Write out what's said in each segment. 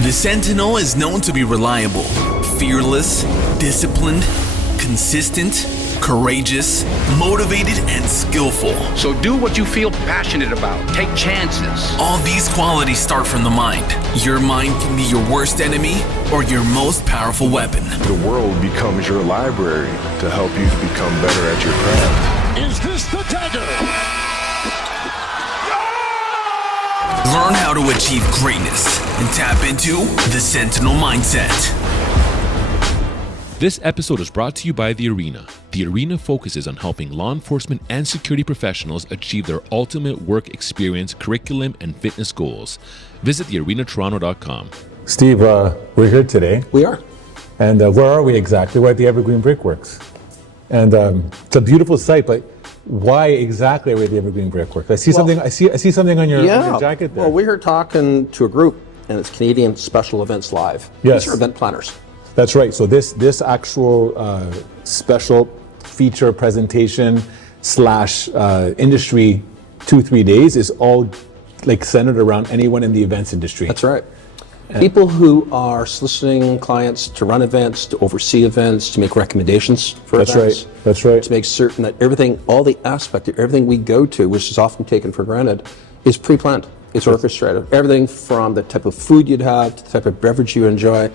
The Sentinel is known to be reliable, fearless, disciplined, consistent, courageous, motivated, and skillful. So do what you feel passionate about. Take chances. All these qualities start from the mind. Your mind can be your worst enemy or your most powerful weapon. The world becomes your library to help you become better at your craft. Is this the dagger? Learn how to achieve greatness and tap into the Sentinel mindset. This episode is brought to you by The Arena. The Arena focuses on helping law enforcement and security professionals achieve their ultimate work experience, curriculum, and fitness goals. Visit thearenatoronto.com. Steve, we're here today. We are. And where are we exactly? We're at the Evergreen Brickworks. And it's a beautiful site, but why exactly are we at the Evergreen Brickworks? I see something on your jacket there. Well, we're here talking to a group, and it's Canadian Special Events Live. Yes. These are event planners. That's right. So this actual special feature presentation / industry 2-3 days is all like centered around anyone in the events industry. That's right. People who are soliciting clients to run events, to oversee events, to make recommendations for events. That's right. To make certain that everything, all the aspect of everything we go to, which is often taken for granted, is pre-planned. It's orchestrated. Everything from the type of food you'd have, to the type of beverage you enjoy,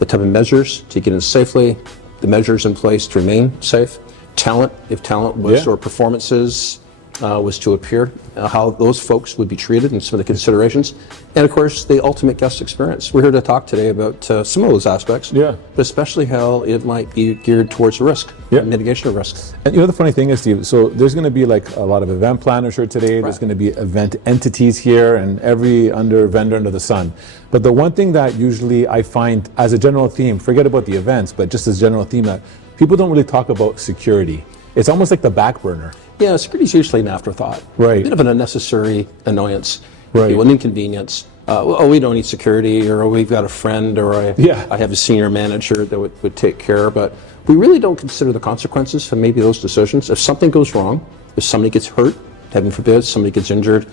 the type of measures to get in safely, the measures in place to remain safe, talent, if talent was, or performances was to appear, how those folks would be treated and some of the considerations, and of course the ultimate guest experience. We're here to talk today about some of those aspects, but especially how it might be geared towards risk, mitigation of risk. And you know the funny thing is, Steve, so there's going to be like a lot of event planners here today, there's going to be event entities here and every vendor under the sun. But the one thing that usually I find as a general theme, forget about the events, but just as a general theme, that people don't really talk about security. It's almost like the back burner. Yeah, security is usually an afterthought. Right. A bit of an unnecessary annoyance. Right. An inconvenience. We don't need security, or we've got a friend, or I have a senior manager that would take care. But we really don't consider the consequences of maybe those decisions. If something goes wrong, if somebody gets hurt, heaven forbid, somebody gets injured,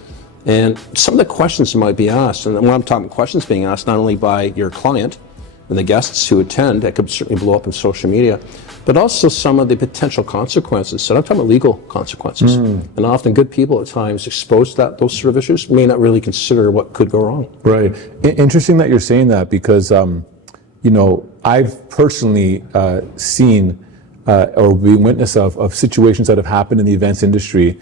and some of the questions that might be asked, and when I'm talking questions being asked, not only by your client and the guests who attend, that could certainly blow up in social media, but also some of the potential consequences. So I'm talking about legal consequences. And often good people at times exposed to those sort of issues may not really consider what could go wrong. Right. Interesting that you're saying that because, I've personally seen or been witness of situations that have happened in the events industry,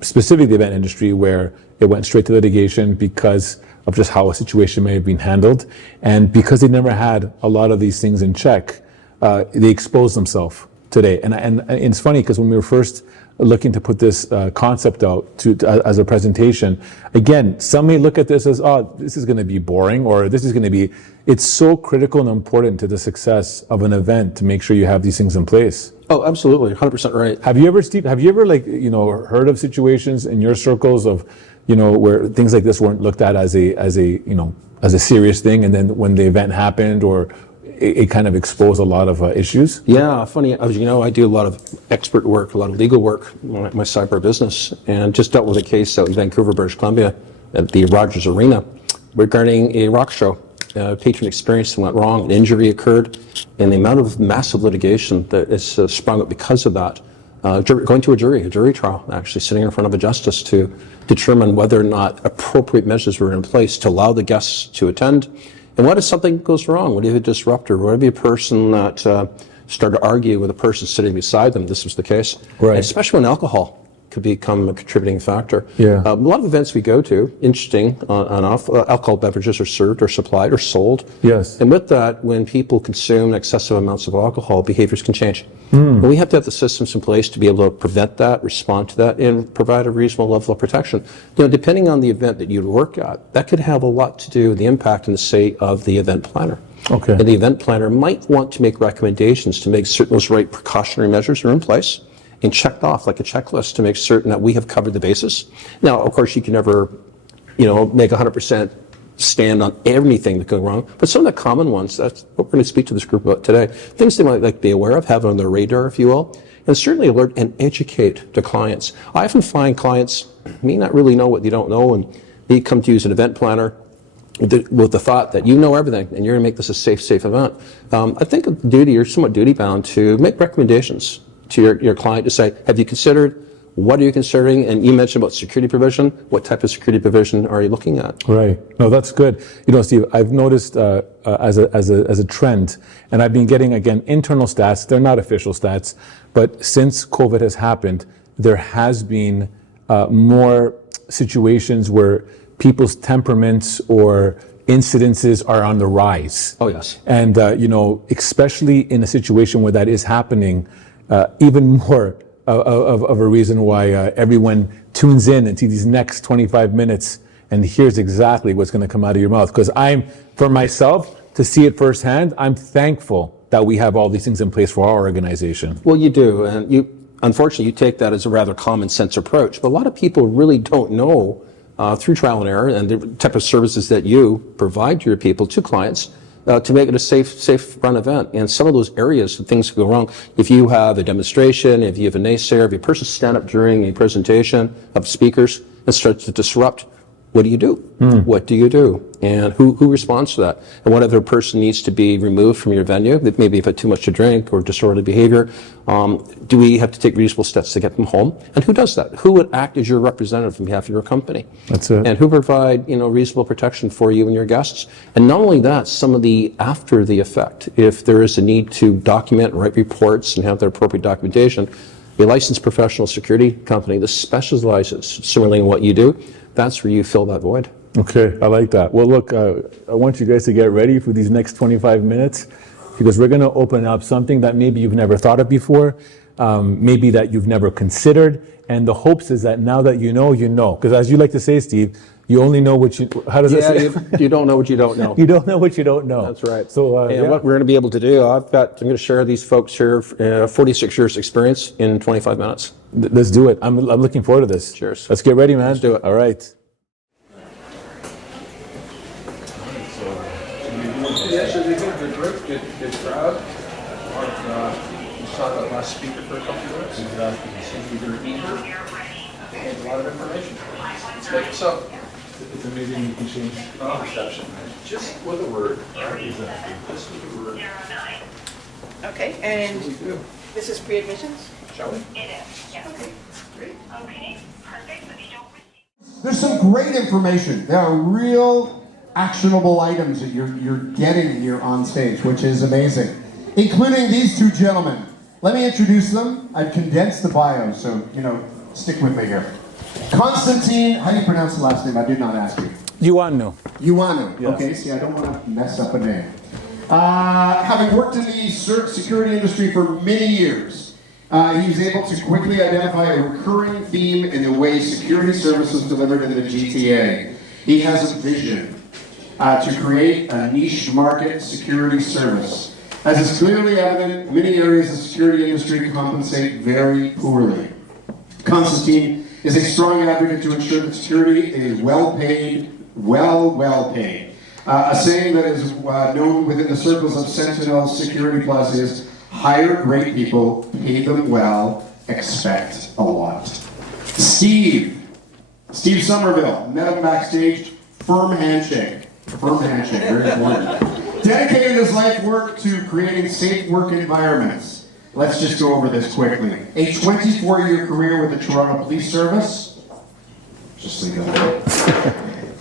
specifically the event industry, where it went straight to litigation because of just how a situation may have been handled. And because they never had a lot of these things in check, they exposed themselves today. And it's funny because when we were first looking to put this concept out as a presentation, again, some may look at this as, this is going to be boring, or this is going to be, it's so critical and important to the success of an event to make sure you have these things in place. Oh, absolutely, 100% right. Have you ever, Steve, heard of situations in your circles of, where things like this weren't looked at as a serious thing, and then when the event happened, or it kind of exposed a lot of issues? Yeah, funny, as you know, I do a lot of expert work, a lot of legal work, my cyber business, and just dealt with a case out in Vancouver, British Columbia, at the Rogers Arena, regarding a rock show. Patron experience went wrong, an injury occurred, and the amount of massive litigation that is sprung up because of that, going to a jury trial, actually sitting in front of a justice to determine whether or not appropriate measures were in place to allow the guests to attend. And what if something goes wrong? What if a disruptor? What if a person that started to argue with a person sitting beside them? This was the case. Right. And especially when alcohol could become a contributing factor. Yeah. A lot of events we go to, interesting enough, alcohol beverages are served or supplied or sold. Yes. And with that, when people consume excessive amounts of alcohol, behaviors can change. And we have to have the systems in place to be able to prevent that, respond to that, and provide a reasonable level of protection. Depending on the event that you'd work at, that could have a lot to do with the impact and the say of the event planner. Okay. And the event planner might want to make recommendations to make certain those right precautionary measures are in place and checked off like a checklist to make certain that we have covered the basis. Now, of course, you can never, make 100% stand on everything that goes wrong, but some of the common ones, that's what we're going to speak to this group about today, things they might like be aware of, have on their radar, if you will, and certainly alert and educate the clients. I often find clients may not really know what they don't know, and they come to use an event planner, with the thought that you know everything and you're going to make this a safe event. I think you're somewhat duty bound to make recommendations to your client to say, have you considered, what are you considering? And you mentioned about security provision. What type of security provision are you looking at? Right. No, that's good. Steve, I've noticed as a trend, and I've been getting, again, internal stats. They're not official stats, but since COVID has happened, there has been more situations where people's temperaments or incidences are on the rise. Oh, yes. And, especially in a situation where that is happening, even more of a reason why everyone tunes in and see these next 25 minutes and hears exactly what's going to come out of your mouth. Because for myself, to see it firsthand, I'm thankful that we have all these things in place for our organization. Well, you do. And unfortunately, you take that as a rather common sense approach. But a lot of people really don't know through trial and error and the type of services that you provide to your people, to clients, to make it a safe run event. And some of those areas, things could go wrong. If you have a demonstration, if you have a naysayer, if a person stand up during a presentation of speakers and starts to disrupt, what do you do? What do you do? And who responds to that? And what other person needs to be removed from your venue? That maybe have had too much to drink or disorderly behavior. Do we have to take reasonable steps to get them home? And who does that? Who would act as your representative on behalf of your company? That's it. And who provide reasonable protection for you and your guests? And not only that, some of the after the effect, if there is a need to document, write reports, and have their appropriate documentation, a licensed professional security company that specializes similarly in what you do, that's where you fill that void. Okay, I like that. Well, look, I want you guys to get ready for these next 25 minutes because we're going to open up something that maybe you've never thought of before, maybe that you've never considered. And the hopes is that now that you know, you know. Because as you like to say, Steve, you only know what you, how does that say? You don't know what you don't know. You don't know what you don't know. That's right. So, and what we're going to be able to do, I'm going to share these folks here, 46 years experience in 25 minutes. Let's do it. I'm looking forward to this. Cheers. Let's get ready, man. Let's do it. All right. Yes, it's a good group, good crowd. We saw that last speaker for a couple of minutes. You can see their eager and a lot of information. Let's make it so. It's amazing you can change Perception. Just with a word. Right? Exactly. Just with a word. Okay, and this is pre-admissions? Shall we? It is, yes. Okay, great. Okay, perfect, but you don't receive. There's some great information. There are real actionable items that you're getting here on stage, which is amazing, including these two gentlemen. Let me introduce them. I've condensed the bio, so, stick with me here. Constantine, how do you pronounce the last name? I did not ask you. Ioannou. Ioannou. Yes. Okay, see, I don't want to mess up a name. Having worked in the security industry for many years, he was able to quickly identify a recurring theme in the way security services delivered in the GTA. He has a vision to create a niche market security service. As is clearly evident, many areas of the security industry compensate very poorly. Constantine is a strong advocate to ensure that security is well paid. A saying that is known within the circles of SENTINEL Security Plus is, hire great people, pay them well, expect a lot. Steve Summerville, met him backstage, firm handshake, very important. Dedicated his life work to creating safe work environments. Let's just go over this quickly. A 24-year career with the Toronto Police Service. Just leave it there.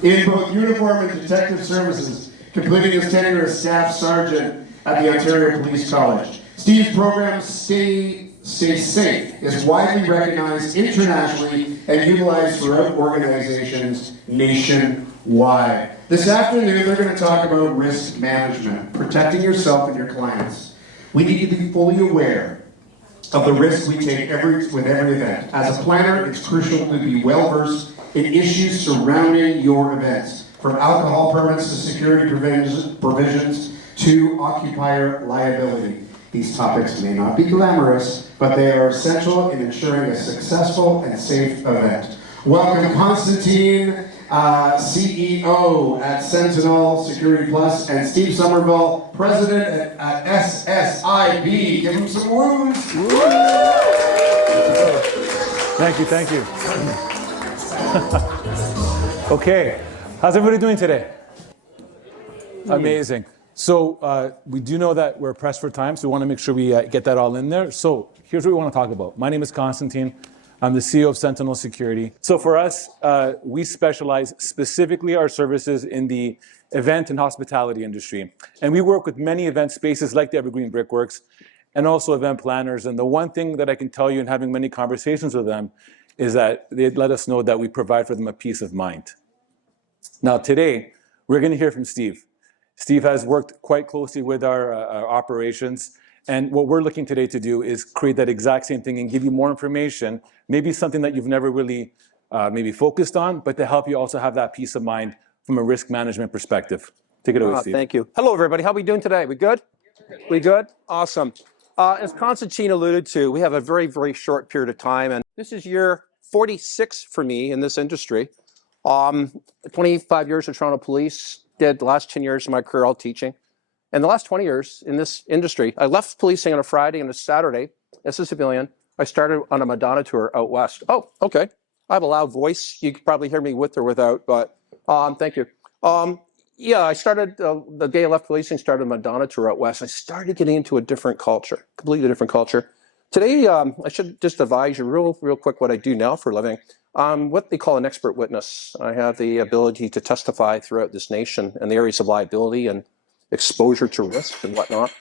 In both uniform and detective services, completing his tenure as staff sergeant at the Ontario Police College. Steve's program, Stay Safe, is widely recognized internationally and utilized throughout organizations nationwide. This afternoon, they're going to talk about risk management, protecting yourself and your clients. We need to be fully aware of the risks we take with every event. As a planner, it's crucial to be well-versed in issues surrounding your events, from alcohol permits to security provisions to occupier liability. These topics may not be glamorous, but they are essential in ensuring a successful and safe event. Welcome, Constantine, CEO at SENTINEL Security Plus, and Steve Summerville, President at SSIB. Give him some woos. Thank you. Okay, how's everybody doing today? Amazing. So we do know that we're pressed for time, so we want to make sure we get that all in there. So here's what we want to talk about. My name is Constantine. I'm the CEO of Sentinel Security. So for us, we specialize specifically our services in the event and hospitality industry. And we work with many event spaces like the Evergreen Brickworks and also event planners. And the one thing that I can tell you in having many conversations with them is that they let us know that we provide for them a peace of mind. Now today, we're going to hear from Steve. Steve has worked quite closely with our operations. And what we're looking today to do is create that exact same thing and give you more information, maybe something that you've never really maybe focused on, but to help you also have that peace of mind from a risk management perspective. Take it away, Steve. Thank you. Hello, everybody. How are we doing today? We good? We good? Awesome. As Constantine alluded to, we have a very, very short period of time, and this is year 46 for me in this industry. 25 years of Toronto Police, did the last 10 years of my career all teaching. And the last 20 years in this industry, I left policing on a Friday and a Saturday as a civilian. I started on a Madonna tour out west. Oh, okay. I have a loud voice. You could probably hear me with or without, but thank you. Yeah, I started, the day I left policing, started a Madonna tour out west. I started getting into a different culture, completely different culture. Today, I should just advise you real quick what I do now for a living. I'm what they call an expert witness. I have the ability to testify throughout this nation in the areas of liability and exposure to risk and whatnot,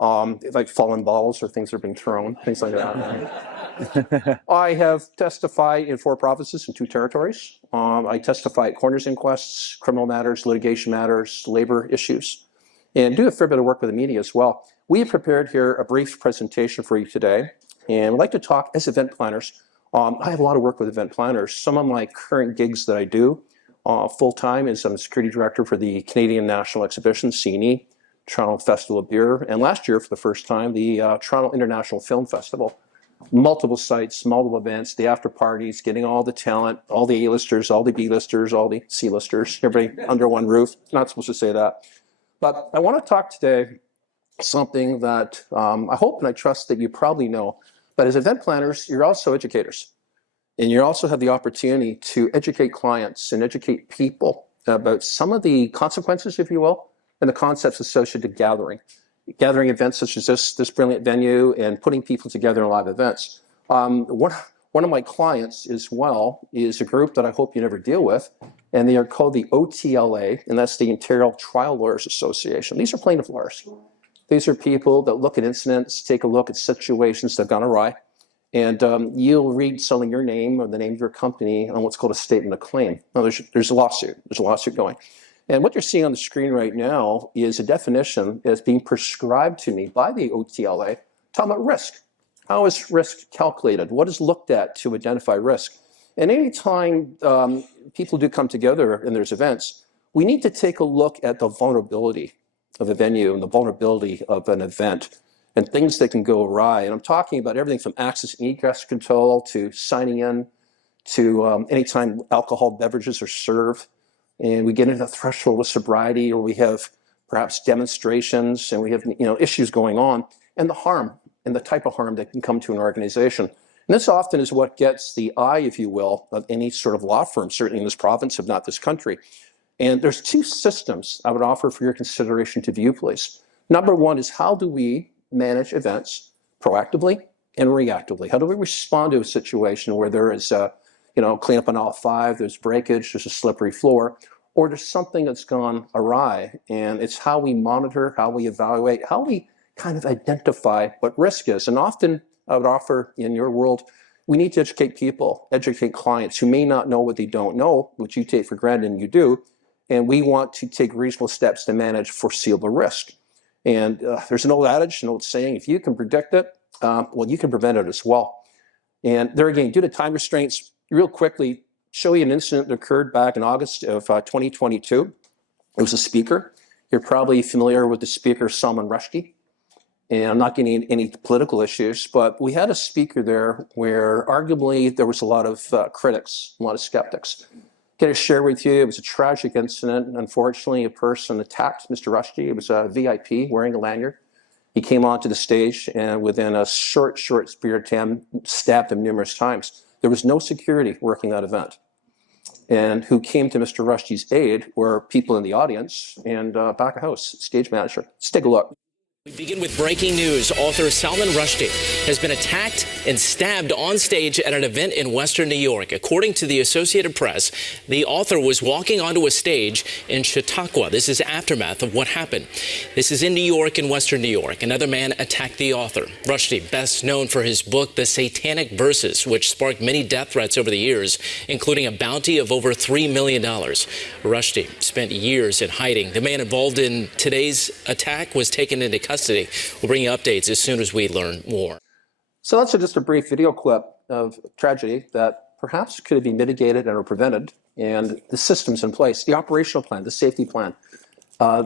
like fallen balls or things that are being thrown, things like that. I have testified in 4 provinces and 2 territories. I testify at coroner's inquests, criminal matters, litigation matters, labor issues, and do a fair bit of work with the media as well. We have prepared here a brief presentation for you today, and I'd like to talk as event planners. I have a lot of work with event planners. Some of my current gigs that I do full-time is I'm the security director for the Canadian National Exhibition, CNE, Toronto Festival of Beer, and last year for the first time, the Toronto International Film Festival. Multiple sites, multiple events, the after parties, getting all the talent, all the A-listers, all the B-listers, all the C-listers, everybody under one roof. Not supposed to say that. But I want to talk today something that I hope and I trust that you probably know. But as event planners, you're also educators. And you also have the opportunity to educate clients and educate people about some of the consequences, if you will, and the concepts associated with gathering events such as this brilliant venue and putting people together in live events. One of my clients as well is a group that I hope you never deal with, and they are called the OTLA, and that's the Ontario Trial Lawyers Association. These are plaintiff lawyers. These are people that look at incidents, take a look at situations that have gone awry, and you'll read selling your name or the name of your company on what's called a statement of claim. Now, there's a lawsuit. There's a lawsuit going. And what you're seeing on the screen right now is a definition that's being prescribed to me by the OTLA, talking about risk. How is risk calculated? What is looked at to identify risk? And anytime people do come together and there's events, we need to take a look at the vulnerability of a venue and the vulnerability of an event and things that can go awry. And I'm talking about everything from access and egress control to signing in to anytime alcohol beverages are served and we get into the threshold of sobriety, or we have perhaps demonstrations and we have issues going on, and the harm and the type of harm that can come to an organization. And this often is what gets the eye, if you will, of any sort of law firm, certainly in this province, if not this country. And there's 2 systems I would offer for your consideration to view, please. Number 1 is how do we manage events proactively and reactively? How do we respond to a situation where there is clean up on aisle 5, there's breakage, there's a slippery floor, or there's something that's gone awry, and it's how we monitor, how we evaluate, how we kind of identify what risk is. And often I would offer in your world, we need to educate people, educate clients who may not know what they don't know, which you take for granted and you do, and we want to take reasonable steps to manage foreseeable risk. And there's an old adage, an old saying, if you can predict it, well, you can prevent it as well. And there again, due to time restraints, real quickly, show you an incident that occurred back in August of 2022. It was a speaker. You're probably familiar with the speaker, Salman Rushdie. And I'm not getting any political issues, but we had a speaker there where arguably there was a lot of critics, a lot of skeptics. Can I share with you, it was a tragic incident. Unfortunately, a person attacked Mr. Rushdie. It was a VIP wearing a lanyard. He came onto the stage and within a short period of time, stabbed him numerous times. There was no security working that event. And who came to Mr. Rushdie's aid were people in the audience and back of house, stage manager. Let's take a look. We begin with breaking news. Author Salman Rushdie has been attacked and stabbed on stage at an event in Western New York. According to the Associated Press, the author was walking onto a stage in Chautauqua. This is aftermath of what happened. This is in New York and Western New York. Another man attacked the author. Rushdie, best known for his book, The Satanic Verses, which sparked many death threats over the years, including a bounty of over $3 million. Rushdie spent years in hiding. The man involved in today's attack was taken into custody. We'll bring you updates as soon as we learn more. So that's just a brief video clip of tragedy that perhaps could have been mitigated and or prevented, and the systems in place, the operational plan, the safety plan,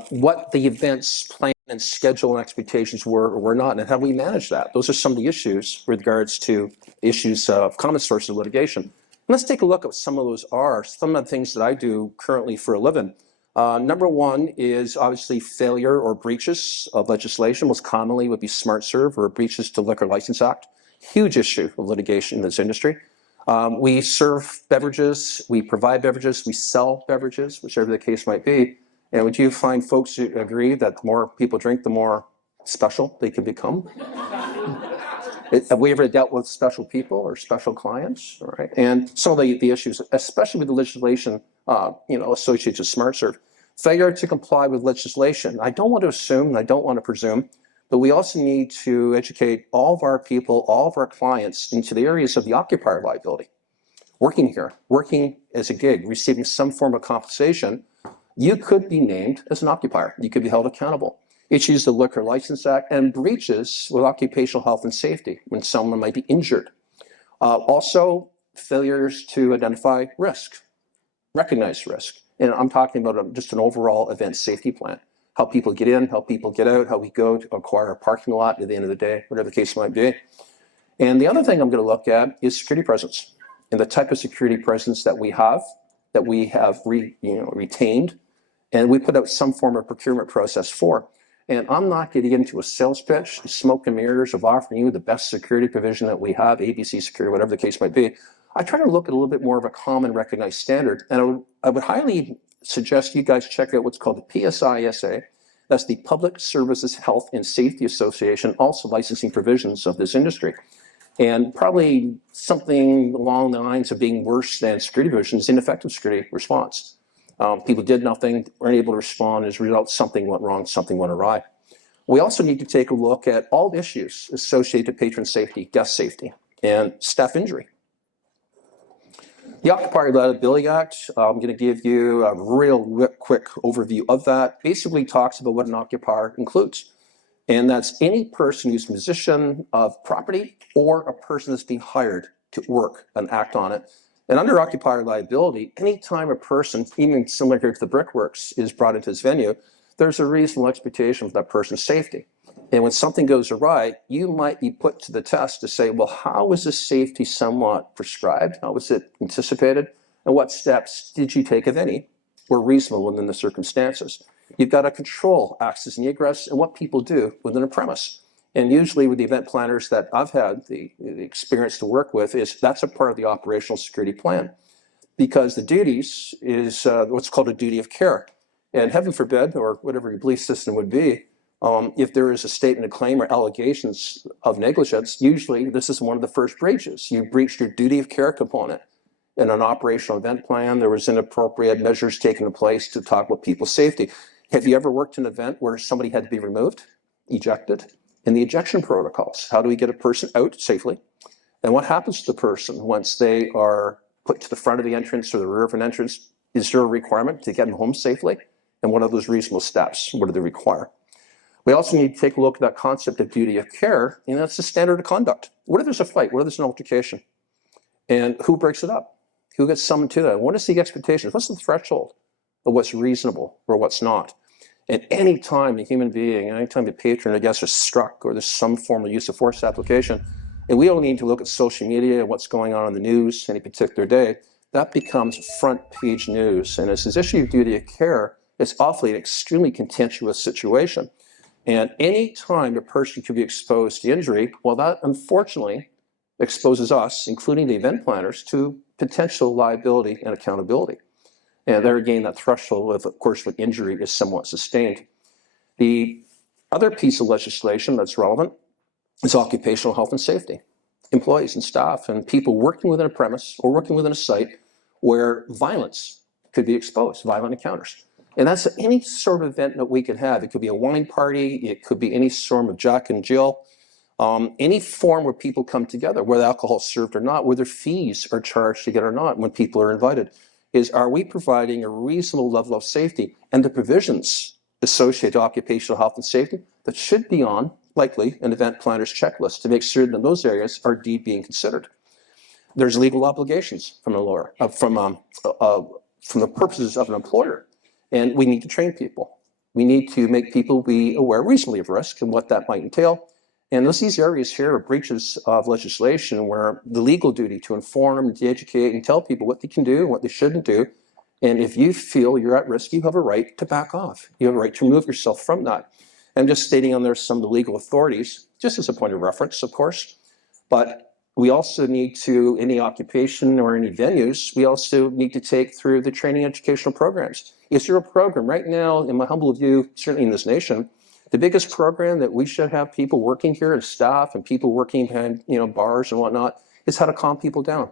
what the events plan and schedule and expectations were or were not, and how we manage that. Those are some of the issues with regards to issues of common source of litigation. And let's take a look at what some of those are, some of the things that I do currently for a living. Number one is obviously failure or breaches of legislation. Most commonly would be smart serve or breaches to Liquor License Act. Huge issue of litigation in this industry. We serve beverages, we provide beverages, we sell beverages, whichever the case might be. And would you find folks who agree that the more people drink, the more special they can become? Have we ever dealt with special people or special clients? All right. And some of the issues, especially with the legislation, associated with smart serve, failure to comply with legislation. I don't want to assume, and I don't want to presume, but we also need to educate all of our people, all of our clients into the areas of the occupier liability. Working here, working as a gig, receiving some form of compensation, you could be named as an occupier. You could be held accountable. Issues the Liquor License Act and breaches with occupational health and safety when someone might be injured. Also, failures to identify risk, recognize risk. And I'm talking about just an overall event safety plan. How people get in, how people get out, how we go to acquire a parking lot at the end of the day, whatever the case might be. And the other thing I'm going to look at is security presence and the type of security presence that we have retained, and we put out some form of procurement process for. And I'm not getting into a sales pitch, smoke and mirrors of offering you the best security provision that we have, ABC security, whatever the case might be. I try to look at a little bit more of a common recognized standard. And I would highly suggest you guys check out what's called the PSISA. That's the Public Services Health and Safety Association, also licensing provisions of this industry. And probably something along the lines of being worse than security provision is ineffective security response. People did nothing, weren't able to respond. As a result, something went wrong, something went awry. We also need to take a look at all issues associated with patron safety, guest safety, and staff injury. The Occupier Liability Act, I'm going to give you a real quick overview of that. Basically talks about what an occupier includes. And that's any person who's a musician of property or a person that's being hired to work and act on it. And under occupier liability, anytime a person, even similar here to the Brickworks, is brought into this venue, there's a reasonable expectation of that person's safety. And when something goes awry, you might be put to the test to say, well, how was this safety somewhat prescribed? How was it anticipated? And what steps did you take, if any, were reasonable within the circumstances? You've got to control access and egress and what people do within a premise. And usually with the event planners that I've had the experience to work with, is that's a part of the operational security plan. Because the duties is what's called a duty of care. And heaven forbid, or whatever your belief system would be, if there is a statement of claim or allegations of negligence, usually this is one of the first breaches. You breached your duty of care component. In an operational event plan, there was inappropriate measures taken in place to talk about people's safety. Have you ever worked an event where somebody had to be removed, ejected? And the ejection protocols, how do we get a person out safely? And what happens to the person once they are put to the front of the entrance or the rear of an entrance? Is there a requirement to get them home safely? And what are those reasonable steps? What do they require? We also need to take a look at that concept of duty of care, and that's the standard of conduct. What if there's a fight? What if there's an altercation? And who breaks it up? Who gets summoned to that? What is the expectation? What's the threshold of what's reasonable or what's not? And any time a human being, anytime a patron, I guess, is struck or there's some form of use of force application, and we only need to look at social media and what's going on in the news any particular day, that becomes front page news. And as this issue of duty of care, it's awfully an extremely contentious situation. And any time a person can be exposed to injury, well, that unfortunately exposes us, including the event planners, to potential liability and accountability. And there again, that threshold of course, with injury is somewhat sustained. The other piece of legislation that's relevant is occupational health and safety. Employees and staff and people working within a premise or working within a site where violence could be exposed, violent encounters. And that's any sort of event that we could have. It could be a wine party, it could be any form of Jack and Jill, any form where people come together, whether alcohol is served or not, whether fees are charged to get or not when people are invited, are we providing a reasonable level of safety and the provisions associated with occupational health and safety that should be on, likely, an event planner's checklist to make sure that those areas are indeed being considered. There's legal obligations from a lawyer, from the purposes of an employer, and we need to train people. We need to make people be aware reasonably of risk and what that might entail. And these areas here are breaches of legislation where the legal duty to inform, to educate, and tell people what they can do and what they shouldn't do. And if you feel you're at risk, you have a right to back off. You have a right to remove yourself from that. I'm just stating on there some of the legal authorities, just as a point of reference, of course. But we also need to, any occupation or any venues, we also need to take through the training educational programs. Is there a program right now, in my humble view, certainly in this nation, the biggest program that we should have people working here as staff and people working behind bars and whatnot is how to calm people down,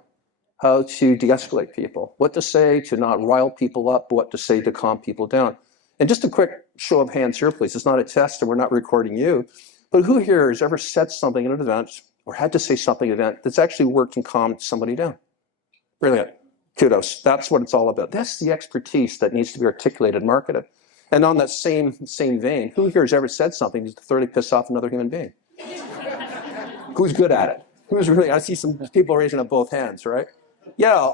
how to de-escalate people, what to say to not rile people up, what to say to calm people down. And just a quick show of hands here, please. It's not a test and we're not recording you, but who here has ever said something in an event or had to say something in an event that's actually worked and calmed somebody down? Brilliant. Kudos. That's what it's all about. That's the expertise that needs to be articulated and marketed. And on that same vein, who here has ever said something to thoroughly piss off another human being? Who's good at it? Who's really, I see some people raising up both hands, right? Yeah,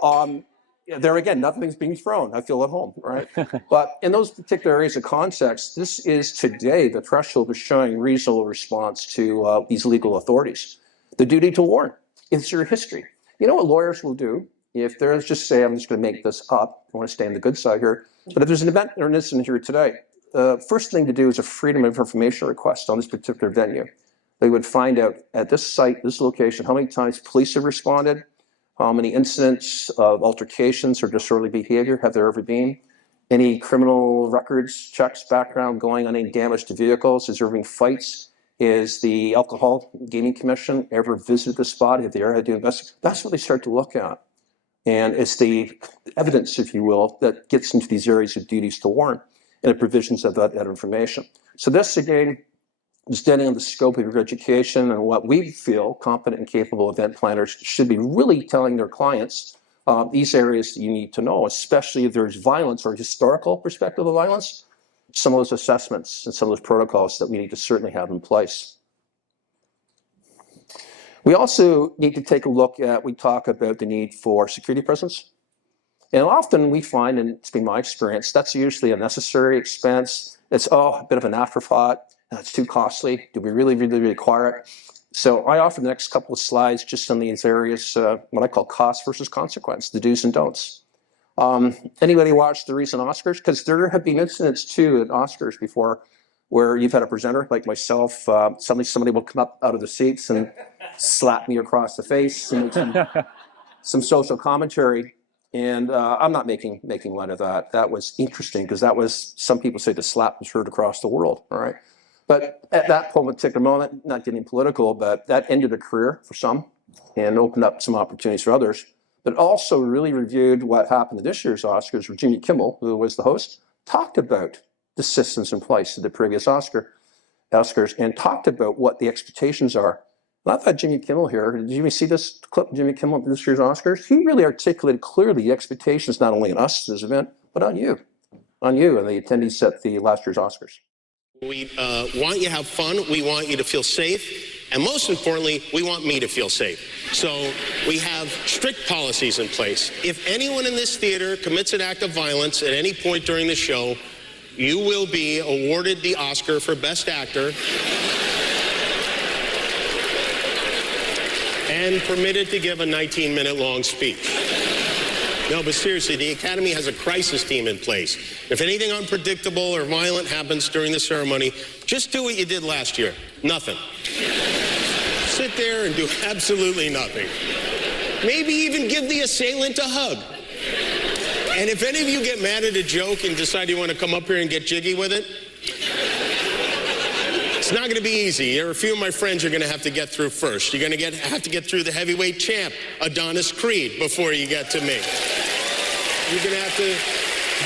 there again, nothing's being thrown. I feel at home, right? But in those particular areas of context, this is today the threshold of showing reasonable response to these legal authorities. The duty to warn. It's your history. You know what lawyers will do? If there's just say, I'm just going to make this up, I want to stay on the good side here, but if there's an event or an incident here today, the first thing to do is a freedom of information request on this particular venue. They would find out at this site, this location, how many times police have responded, how many incidents of altercations or disorderly behavior have there ever been, any criminal records, checks, background going on, any damage to vehicles, is there been fights, is the Alcohol Gaming Commission ever visited the spot, have they ever had to investigate? That's what they start to look at. And it's the evidence, if you will, that gets into these areas of duties to warn and the provisions of that information. So this, again, is depending on the scope of your education and what we feel competent and capable event planners should be really telling their clients these areas that you need to know, especially if there's violence or historical perspective of violence, some of those assessments and some of those protocols that we need to certainly have in place. We also need to take a look at, we talk about the need for security presence. And often we find, and it's been my experience, that's usually a necessary expense. It's, a bit of an afterthought, and it's too costly. Do we really require it? So I offer the next couple of slides just on these areas, what I call cost versus consequence, the do's and don'ts. Anybody watch the recent Oscars? Because there have been incidents too at Oscars before where you've had a presenter like myself, somebody will come up out of the seats and slap me across the face and some social commentary. And I'm not making light of that. That was interesting because that was, some people say the slap was heard across the world, all right? But at that particular moment, not getting political, but that ended a career for some and opened up some opportunities for others. But also really reviewed what happened at this year's Oscars, where Jimmy Kimmel, who was the host, talked about the systems in place at the previous Oscars and talked about what the expectations are. And I thought Jimmy Kimmel here, did you see this clip of Jimmy Kimmel at this year's Oscars? He really articulated clearly the expectations, not only on us, this event, but on you and the attendees at the last year's Oscars. We want you to have fun. We want you to feel safe. And most importantly, we want me to feel safe. So we have strict policies in place. If anyone in this theater commits an act of violence at any point during the show, you will be awarded the Oscar for Best Actor and permitted to give a 19-minute long speech. No, but seriously, the Academy has a crisis team in place. If anything unpredictable or violent happens during the ceremony, just do what you did last year. Nothing. sit there and do absolutely nothing. Maybe even give the assailant a hug. And if any of you get mad at a joke and decide you want to come up here and get jiggy with it, it's not going to be easy. There are a few of my friends you're going to have to get through first. You're going to have to get through the heavyweight champ, Adonis Creed, before you get to me. You're going to have to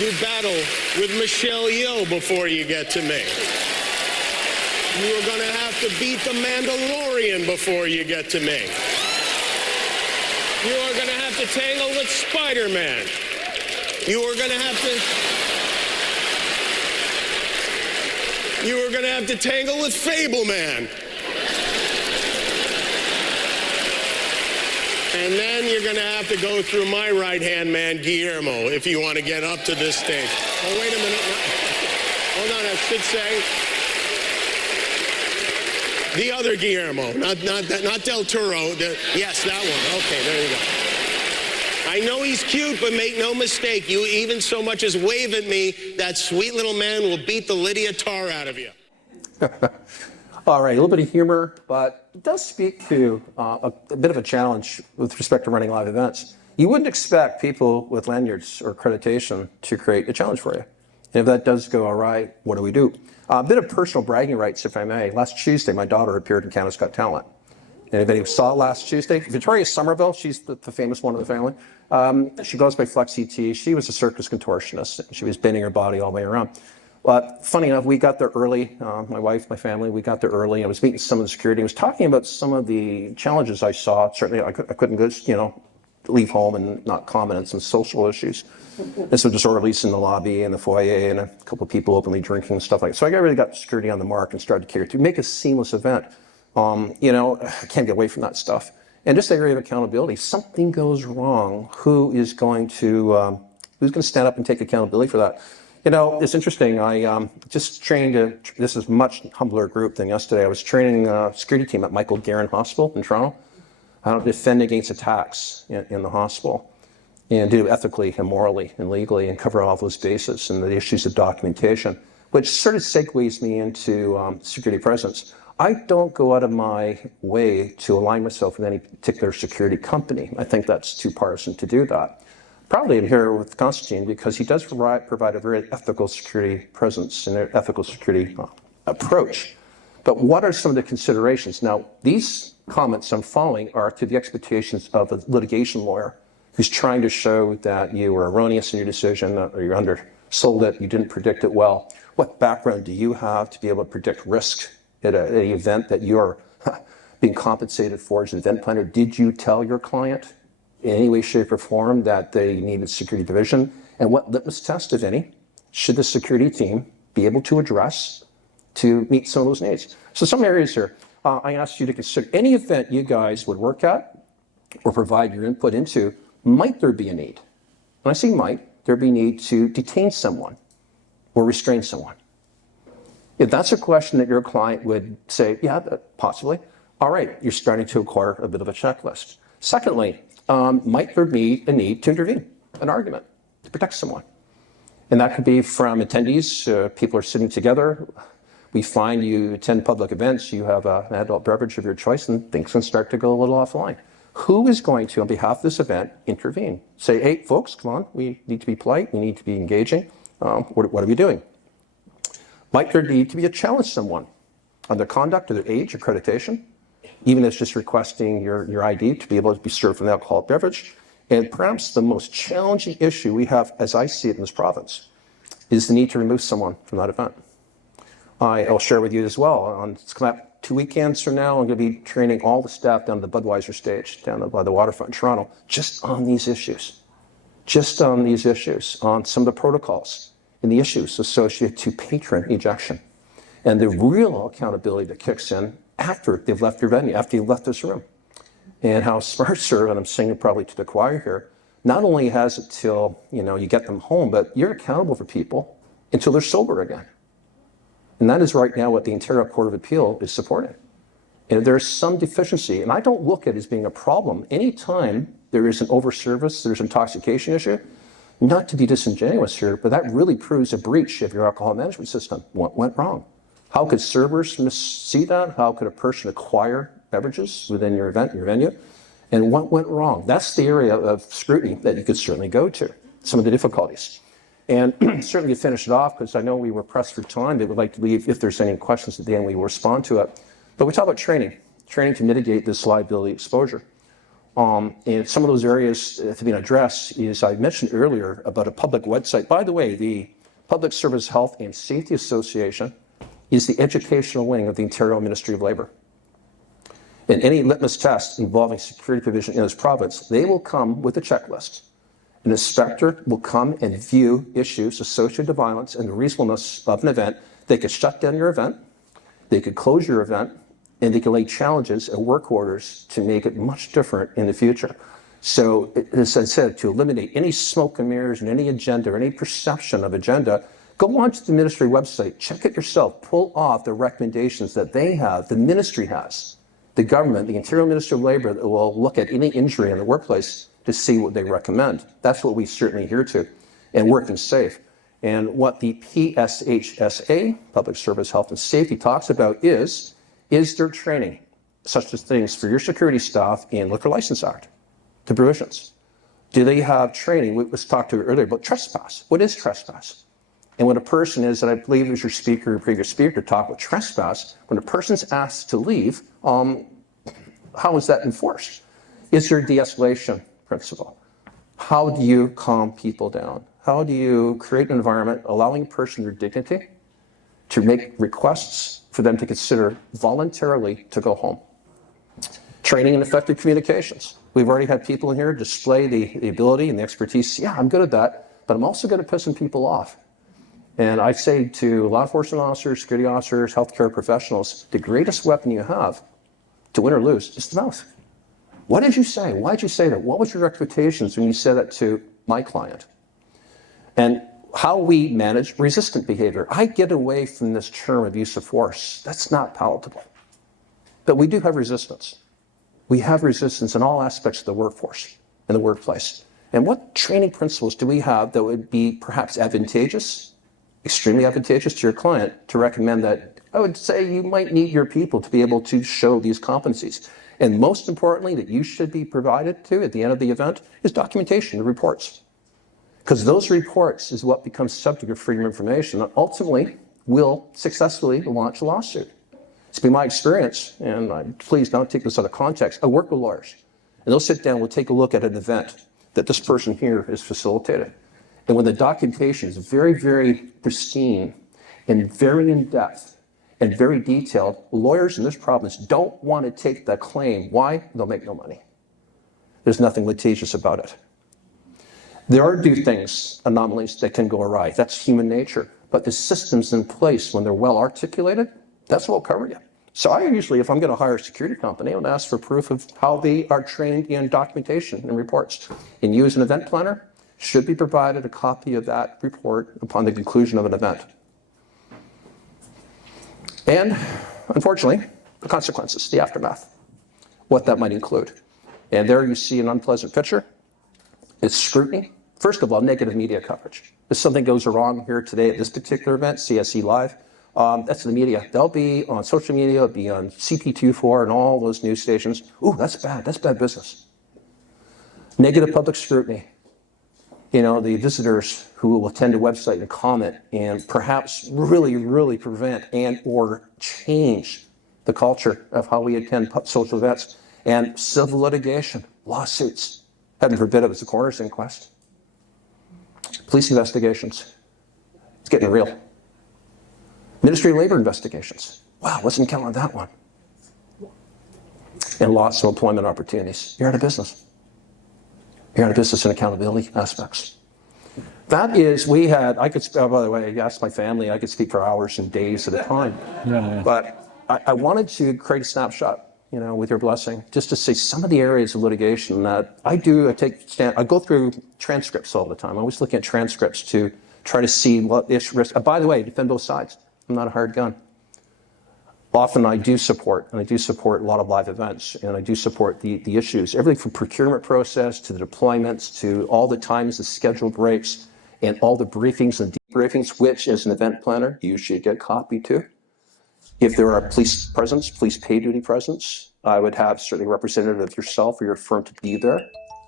do battle with Michelle Yeoh before you get to me. You are going to have to beat the Mandalorian before you get to me. You are going to have to tangle with Spider-Man. You are going to have to tangle with Fableman. And then you're going to have to go through my right-hand man, Guillermo, if you want to get up to this stage. Oh, wait a minute. Hold on, I should say the other Guillermo, not Del Toro. Yes, that one. Okay, there you go. I know he's cute, but make no mistake, you even so much as wave at me, that sweet little man will beat the Lydia tar out of you. All right, a little bit of humor, but it does speak to a bit of a challenge with respect to running live events. You wouldn't expect people with lanyards or accreditation to create a challenge for you. And if that does go awry, what do we do? A bit of personal bragging rights, if I may. Last Tuesday, my daughter appeared in Canada's Got Talent. Anybody saw it last Tuesday? Victoria Summerville, she's the famous one of the family. She goes by Flex ET. She was a circus contortionist. She was bending her body all the way around. But funny enough, we got there early. My wife, my family, we got there early. I was meeting some of the security. I was talking about some of the challenges I saw. Certainly, I couldn't go, leave home and not comment on some social issues. And so disorderlies in the lobby and the foyer and a couple of people openly drinking and stuff like that. So I really got security on the mark and started to care to make a seamless event. I can't get away from that stuff. And just the area of accountability. If something goes wrong, who's going to stand up and take accountability for that? It's interesting. I just trained, this is a much humbler group than yesterday. I was training a security team at Michael Garron Hospital in Toronto. How to defend against attacks in the hospital and do it ethically and morally and legally and cover all those bases and the issues of documentation, which sort of segues me into security presence. I don't go out of my way to align myself with any particular security company. I think that's too partisan to do that. Probably I'm here with Constantine because he does provide a very ethical security presence and an ethical security approach. But what are some of the considerations? Now, these comments I'm following are to the expectations of a litigation lawyer who's trying to show that you were erroneous in your decision or you undersold it, you didn't predict it well. What background do you have to be able to predict risk at an event that you're being compensated for as an event planner? Did you tell your client in any way, shape, or form that they needed security division? And what litmus test, if any, should the security team be able to address to meet some of those needs? So some areas here, I asked you to consider any event you guys would work at or provide your input into, might there be a need? When I say might, there be a need to detain someone or restrain someone. If that's a question that your client would say, yeah, possibly, all right, you're starting to acquire a bit of a checklist. Secondly, might there be a need to intervene, an argument, to protect someone? And that could be from attendees, people are sitting together. We find you attend public events, you have an adult beverage of your choice, and things can start to go a little offline. Who is going to, on behalf of this event, intervene? Say, hey, folks, come on, we need to be polite, we need to be engaging. What are we doing? Might there need to be a challenge someone on their conduct or their age, accreditation, even if it's just requesting your ID to be able to be served an alcoholic beverage? And perhaps the most challenging issue we have, as I see it in this province, is the need to remove someone from that event. I'll share with you as well. It's coming up 2 weekends from now. I'm going to be training all the staff down at the Budweiser stage, down by the waterfront in Toronto, just on these issues, on some of the protocols and the issues associated to patron ejection and the real accountability that kicks in after they've left your venue, after you've left this room. And how smart, sir, and I'm singing probably to the choir here, not only has it till you get them home, but you're accountable for people until they're sober again. And that is right now what the Ontario Court of Appeal is supporting. And if there's some deficiency, and I don't look at it as being a problem, anytime there is an overservice, there's an intoxication issue, not to be disingenuous here, but that really proves a breach of your alcohol management system. What went wrong? How could servers see that? How could a person acquire beverages within your event, your venue, and what went wrong. That's the area of scrutiny that you could certainly go to, some of the difficulties. And certainly to finish it off, because I know we were pressed for time, but would like to leave, if there's any questions at the end, we will respond to it. But we talk about training to mitigate this liability exposure. And some of those areas that have been addressed is, I mentioned earlier about a public website. By the way, the Public Service Health and Safety Association is the educational wing of the Ontario Ministry of Labour. In any litmus test involving security provision in this province, they will come with a checklist. An inspector will come and view issues associated with violence and the reasonableness of an event. They could shut down your event, they could close your event, and they can lay challenges and work orders to make it much different in the future. So, as I said, to eliminate any smoke and mirrors and any agenda or any perception of agenda, go onto the ministry website, check it yourself, pull off the recommendations that they have, the ministry has, the government, the Ontario Ministry of Labour that will look at any injury in the workplace to see what they recommend. That's what we certainly adhere to, and working safe. And what the PSHSA, Public Service Health and Safety, talks about is there training, such as things for your security staff in Liquor License Act, the provisions. Do they have training? We was talked to earlier about trespass. What is trespass? And when a person is, and I believe it was your speaker, your previous speaker, talk about trespass, when a person's asked to leave, how is that enforced? Is there a de-escalation principle? How do you calm people down? How do you create an environment allowing a person their dignity to make requests for them to consider voluntarily to go home? Training and effective communications. We've already had people in here display the ability and the expertise. Yeah, I'm good at that, but I'm also good at pissing people off. And I say to law enforcement officers, security officers, healthcare professionals, the greatest weapon you have to win or lose is the mouth. What did you say? Why did you say that? What was your expectations when you said that to my client? And how we manage resistant behavior. I get away from this term of use of force. That's not palatable. But we do have resistance. We have resistance in all aspects of the workforce and the workplace. And what training principles do we have that would be perhaps advantageous, extremely advantageous to your client to recommend that? I would say you might need your people to be able to show these competencies. And most importantly, that you should be provided to at the end of the event is documentation, the reports. Because those reports is what becomes subject of freedom of information that ultimately will successfully launch a lawsuit. It's been my experience, and please don't take this out of context. I work with lawyers, and they'll sit down, we'll take a look at an event that this person here has facilitated. And when the documentation is very, very pristine and very in-depth and very detailed, lawyers in this province don't want to take that claim. Why? They'll make no money. There's nothing litigious about it. There are things, anomalies that can go awry. That's human nature. But the systems in place, when they're well articulated, that's what will cover you. So I usually, if I'm going to hire a security company, I would ask for proof of how they are trained in documentation and reports. And you as an event planner should be provided a copy of that report upon the conclusion of an event. And unfortunately, the consequences, the aftermath, what that might include. And there you see an unpleasant picture. It's scrutiny. First of all, negative media coverage. If something goes wrong here today at this particular event, CSE Live, that's the media. They'll be on social media, it'll be on CP24 and all those news stations. Ooh, that's bad business. Negative public scrutiny. You know, the visitors who will attend a website and comment and perhaps really, really prevent and or change the culture of how we attend social events. And civil litigation, lawsuits. Heaven forbid it was a coroner's inquest. Police investigations. It's getting real. Ministry of Labour investigations. Wow, wasn't counting on that one. And lots of employment opportunities. You're out of business. You're out of business in accountability aspects. That is, by the way, I asked my family, I could speak for hours and days at a time. Yeah. But I wanted to create a snapshot, with your blessing, just to see some of the areas of litigation that I go through transcripts all the time. I'm always looking at transcripts to try to see what is risk. By the way, defend both sides. I'm not a hired gun. Often I do support a lot of live events, and I do support the issues, everything from procurement process to the deployments to all the times the schedule breaks and all the briefings and debriefings, which as an event planner, you should get copy too. If there are police presence, police pay duty presence, I would have certainly a representative of yourself or your firm to be there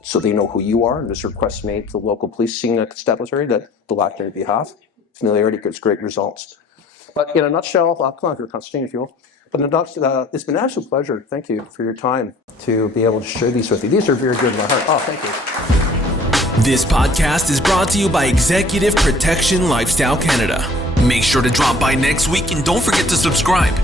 so they know who you are, and there's requests made to the local policing constabulary that they'll act on your behalf. Familiarity gets great results. But in a nutshell, I'll come on here, Constantine, if you will. But in a nutshell, it's been an absolute pleasure. Thank you for your time to be able to share these with you. These are very dear to my heart. Oh, thank you. This podcast is brought to you by Executive Protection Lifestyle Canada. Make sure to drop by next week and don't forget to subscribe.